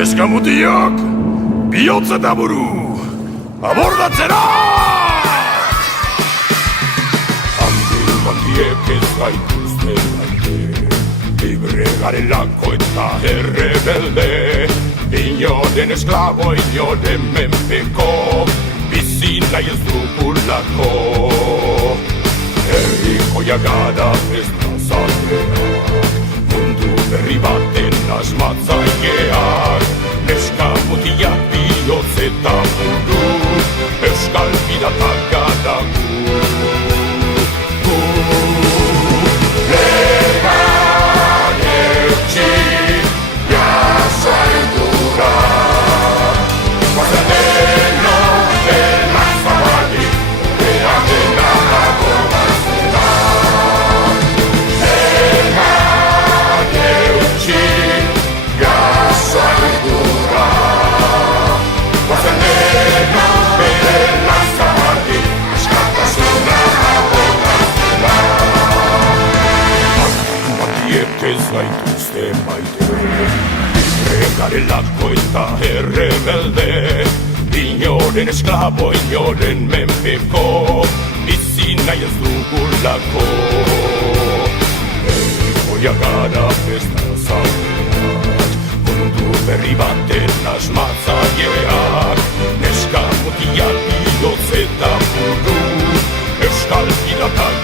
Neska mutiak, bihotz eta buru, abordatzera! Handiek ez gaituzte maite, libre garelako eta errebelde, inoren esklabo, inoren menpeko, bizi nahi ez dugulako. Herrikoia gara ez da zateak, mundu berri baten asmatzaileak, neska mutiak bihotz eta buru, euskal piratak gara gu. Legan eutxi, jaso aindura, guazen deno dena zabalik, behar dena abordazera. Legan eutxi, jaso aindura, guazen deno dena zabalik, askatasuna abordazera. Handiek ez gaituzte maite, libre garelako eta errebelde, inoren esklabo, inoren menpeko, bizi nahi ez dugulako. Herrikoia gara ez da zaudeak, mundu berri baten asmatzaileak, neska mutiak bihotz eta buru, euskal piratak